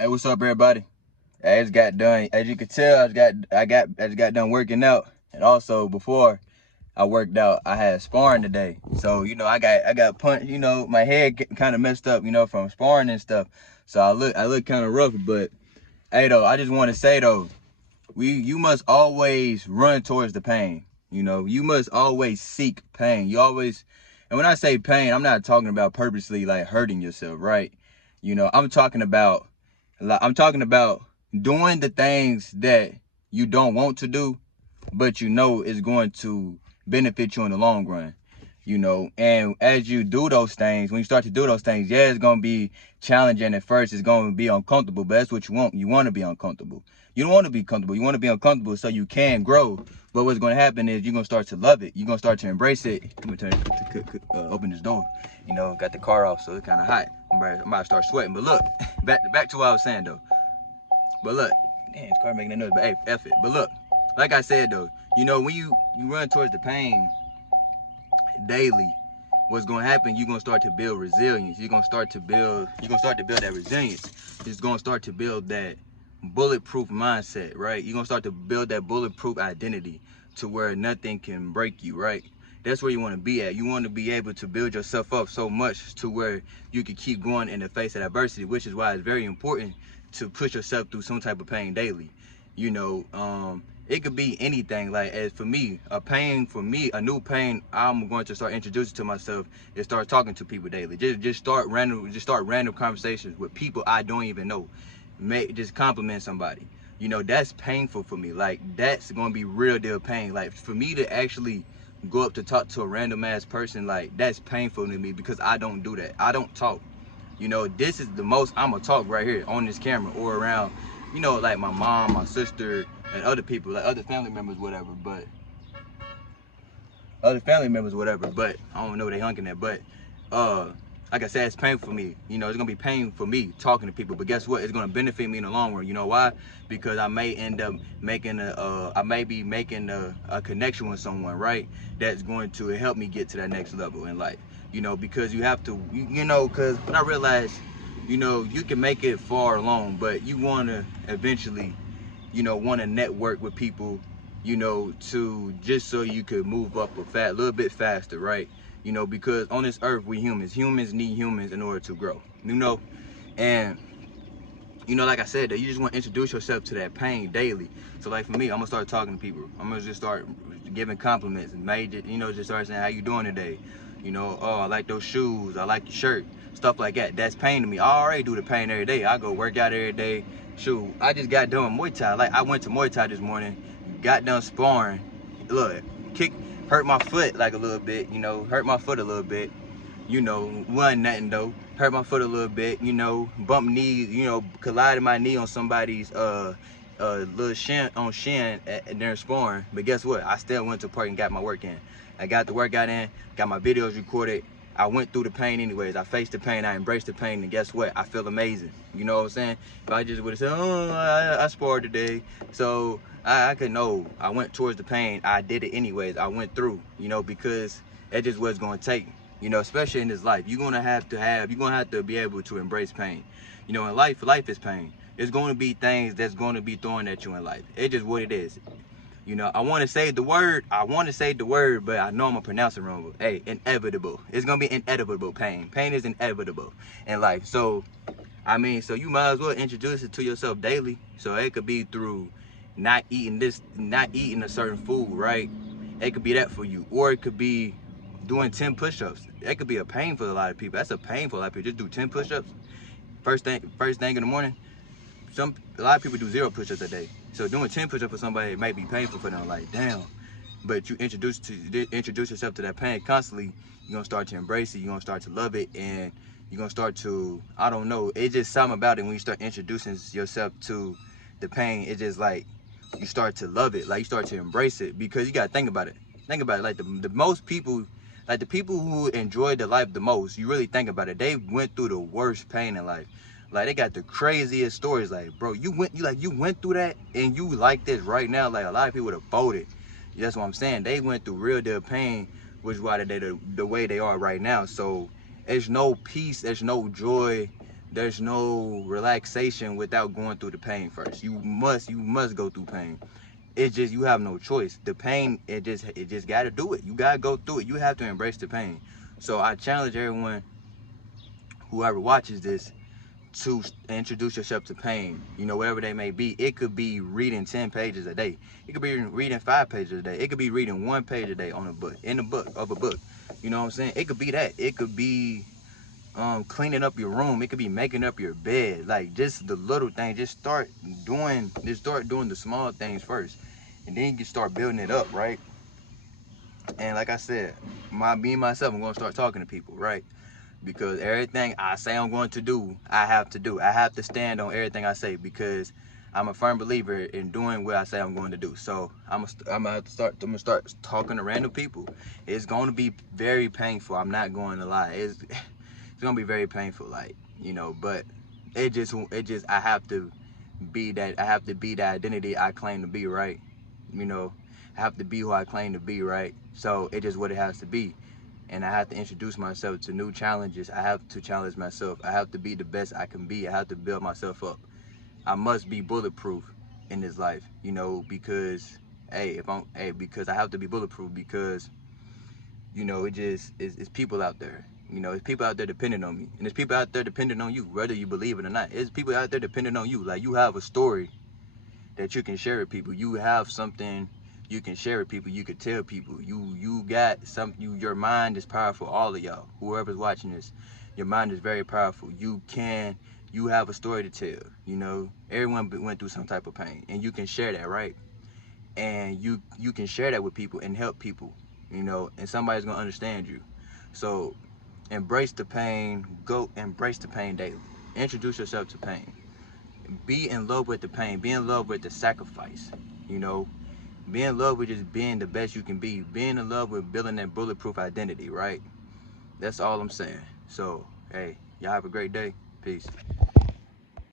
Hey, what's up, everybody? I just got done. As you can tell, I just got done working out, and also before I worked out, I had sparring today. So I got punched. My head kind of messed up. From sparring and stuff. So I look kind of rough. But hey, though, I just want to say though, you must always run towards the pain. You must always seek pain. And when I say pain, I'm not talking about purposely like hurting yourself, right? I'm talking about doing the things that you don't want to do, but is going to benefit you in the long run. And as you do those things, when you start to do those things, yeah, it's gonna be challenging at first. It's gonna be uncomfortable, but that's what you want. You want to be uncomfortable. You don't want to be comfortable. You want to be uncomfortable so you can grow. But what's gonna happen is you're gonna start to love it. You're gonna start to embrace it. Let me turn open this door. Got the car off, so it's kind of hot. I'm about to start sweating. But look, back to what I was saying though. But look, damn, this car making that noise. But hey, F it. But look, like I said though, when you run towards the pain daily, what's gonna happen? You're gonna start to build resilience. You're gonna start to build that resilience. It's gonna start to build that bulletproof mindset, right? You're gonna start to build that bulletproof identity to where nothing can break you, right? That's where you want to be at. You want to be able to build yourself up so much to where you can keep going in the face of adversity, which is why it's very important to push yourself through some type of pain daily. It could be anything. Like, as for me, a new pain I'm going to start introducing to myself is start talking to people daily. Just start random conversations with people I don't even know. Just compliment somebody. That's painful for me. Like, that's gonna be real deal pain. Like, for me to actually go up to talk to a random ass person, like, that's painful to me because I don't do that. I don't talk. This is the most I'ma talk right here on this camera or around, like my mom, my sister, and other people, like other family members, whatever. But I don't know where they hunking at. But like I said, it's painful for me. It's gonna be pain for me talking to people. But guess what? It's gonna benefit me in the long run. You know why? Because I may end up making a connection with someone, right? That's going to help me get to that next level in life. Because you have to, because when I realized, you can make it far alone, but you wanna eventually, want to network with people, to just so you could move up a little bit faster, right? Because on this earth, we humans need humans in order to grow, and like I said, that you just want to introduce yourself to that pain daily. So like for me, I'm gonna start talking to people. I'm gonna just start giving compliments and just start saying, how you doing today? Oh, I like those shoes, I like your shirt, stuff like that. That's pain to me. I already do the pain every day. I go work out every day. Shoot, I just got done Muay Thai. Like, I went to Muay Thai this morning, got done sparring. Look, kick hurt my foot like a little bit, hurt my foot a little bit. Wasn't nothing though. Hurt my foot a little bit, bumped knees, collided my knee on somebody's little shin during sparring. But guess what? I still went to the park and got my work in. I got the workout in, got my videos recorded. I went through the pain anyways. I faced the pain, I embraced the pain, and guess what? I feel amazing. You know what I'm saying? If I just would have said, oh, I sparred today, so I could know. I went towards the pain. I did it anyways. I went through, because that's just what it's going to take. Especially in this life, you're gonna have to be able to embrace pain. In life is pain. There's going to be things that's going to be thrown at you in life. It's just what it is. I want to say the word, but I know I'm gonna pronounce it wrong. Hey, inevitable. It's gonna be inevitable pain. Pain is inevitable in life. So, so you might as well introduce it to yourself daily. So it could be through not eating a certain food, right? It could be that for you, or it could be doing 10 push-ups. That could be a pain for a lot of people. That's a pain for a lot of people. Just do 10 push-ups first thing in the morning. A lot of people do 0 push-ups a day. So doing 10 push-ups for somebody, it might be painful for them. Like, damn. But you introduce yourself to that pain constantly, you're gonna start to embrace it. You're gonna start to love it, and you're gonna start to, I don't know. It's just something about it when you start introducing yourself to the pain. It's just like you start to love it. Like, you start to embrace it, because you gotta think about it. Think about it. Like, the most people, like the people who enjoy the life the most, you really think about it, they went through the worst pain in life. Like, they got the craziest stories. Like, bro, you went through that, and you like this right now. Like, a lot of people would have folded. That's what I'm saying. They went through real deal pain, which is why they the way they are right now. So there's no peace, there's no joy, there's no relaxation without going through the pain first. You must go through pain. It's just you have no choice. The pain, it just gotta do it. You gotta go through it. You have to embrace the pain. So I challenge everyone, whoever watches this, to introduce yourself to pain. You know, whatever they may be. It could be reading 10 pages a day. It could be reading 5 pages a day. It could be reading 1 page a day on a book, in a book of a book. You know what I'm saying? It could be that. It could be cleaning up your room. It could be making up your bed. Like, just the little things. Just start doing the small things first, and then you can start building it up, right? And like I said, me and myself, I'm gonna start talking to people, right? Because everything I say I'm going to do, I have to do. I have to stand on everything I say, because I'm a firm believer in doing what I say I'm going to do. So I'm gonna start talking to random people. It's going to be very painful. I'm not going to lie. It's gonna be very painful, like, but it just I have to be that. I have to be the identity I claim to be, right? You know, I have to be who I claim to be, right? So it is what it has to be. And I have to introduce myself to new challenges. I have to challenge myself. I have to be the best I can be. I have to build myself up. I must be bulletproof in this life, because because I have to be bulletproof, because it's people out there. It's people out there depending on me, and it's people out there depending on you, whether you believe it or not. It's people out there depending on you. Like, you have a story that you can share with people. You have something you can share with people. You can tell people. You got something. Your mind is powerful. All of y'all, whoever's watching this, your mind is very powerful. You have a story to tell. Everyone went through some type of pain, and you can share that, right? And you can share that with people and help people. And somebody's gonna understand you. So embrace the pain. Go embrace the pain daily. Introduce yourself to pain. Be in love with the pain. Be in love with the sacrifice. you know be in love with just being the best you can be. Being in love with building that bulletproof identity, right? That's all I'm saying. So, hey, y'all have a great day. Peace.